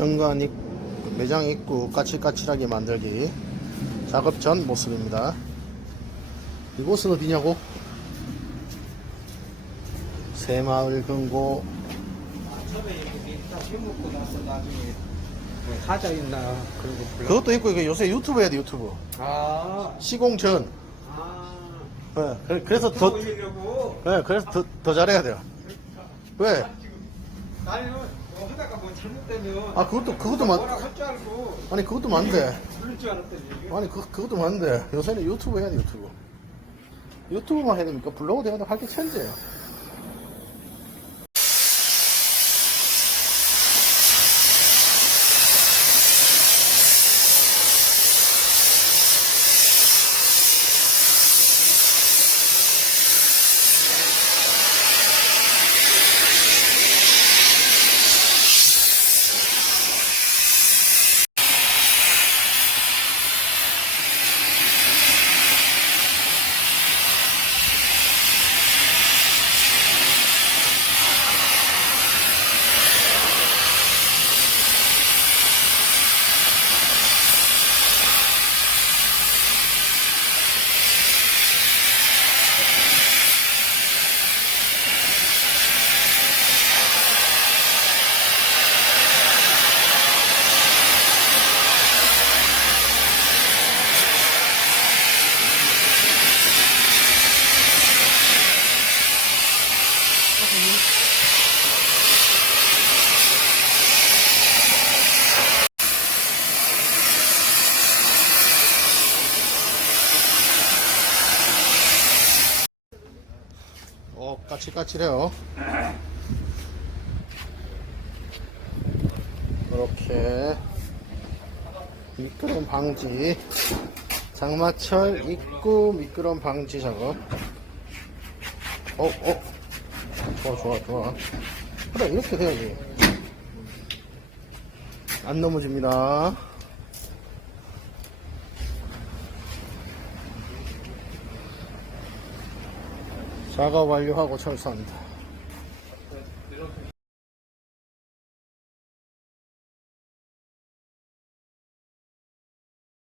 현관 입, 매장 입구 까칠까칠하게 만들기 작업 전 모습입니다. 이곳은 어디냐고? 새마을 금고 하자 있나 불러. 그것도 있고 이거 요새 유튜브 해야 돼 유튜브 아, 시공 전 아. 네, 그래- 그래서 더. 네, 그래서 더, 더 잘해야 돼요 왜? 나는 잘못되면. 아 그것도 그것도 맞 뭐라 할줄 알고 아니 그것도 맞는데 부를 줄 알았더니. 아니 그, 그것도 맞는데 요새는 유튜브 해야 돼 유튜브 유튜브만 해야 됩니까 블로그도 해야 돼할게 천재예요 어 까칠까칠해요. 이렇게 미끄럼 방지. 장마철 입구 미끄럼 방지 작업. 어, 어. 좋아, 좋아, 좋아. 그래, 이렇게 돼야지. 안 넘어집니다. 작업 완료하고 철수합니다.